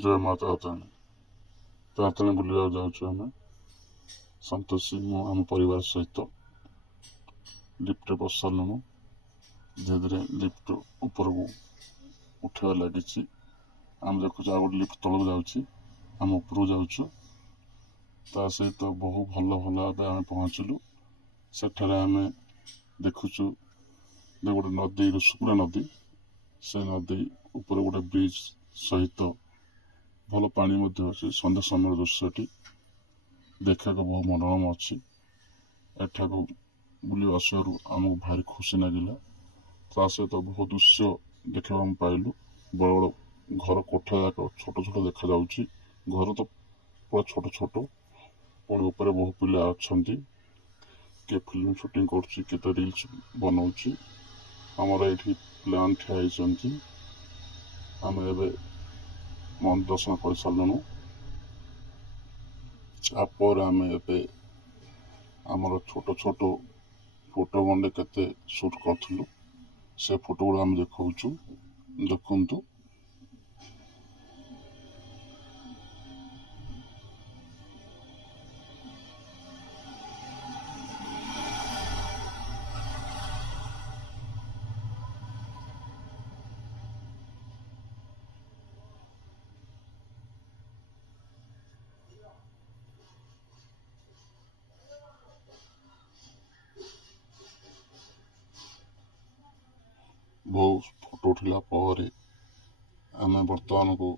जय माता तारिणी तारिणी बुलिया जाऊँ आम संतोषी आम परिवार सहित लिफ्ट बस सारूँ धीरे धीरे लिफ्ट ऊपर को उठा लगी आम देखु आ गए लिफ्ट तलक जाऊँ आम उपरू जाऊँ ता सहित बहु भल भल भाव आम पहुँचलु सेठारे आम देखुचु गोटे नदी ऋषिकूला नदी से नदी ऊपर गोटे ब्रिज सहित भल पानी अच्छी सन्ध्या समय दृश्यटी देखा बहुत मनोरम अच्छी एठा बुले आसू आमको भारी खुशी लगिला ता सहित बहुत दृश्य देखा पाइलु बड़ बड़ घर कोठा जाक छोट छोट देखा जाउची घर तो पूरा छोट छोट पुणी ऊपर बहुत पिला अच्छा किए फिल्म शूटिंग कर केते रील्स बनाऊँगी आमर ये प्लान ठिया आम ए मन दर्शन कर सारूँ आपर आम एमर छोट छोट फोटो गंडे केते शूट करूँ से फोटो गुड़ा आम देखु देखु बहुत फोटो उठला पर आम बर्तमान को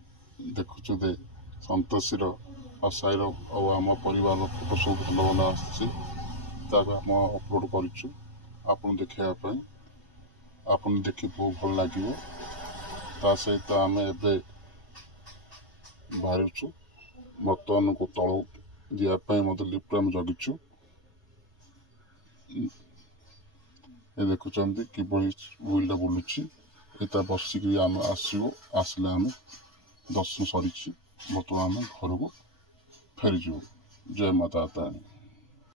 देखुचु दे संतोषी साईर आम परिवार फोटो सब भल भल आम अपलोड करूँ आपन देखापी आपन देखी बहुत भल लगे ता सहित आम ए बाहर बर्तमान को तल दिवाई मत लिफ्ट आम जगिचु ये देखुं कि व्हीलटा बुलूची ये बसिक आम आसले आम दर्शन सरी बर्तमान आम घर को फेरीजु जय माता तारिणी।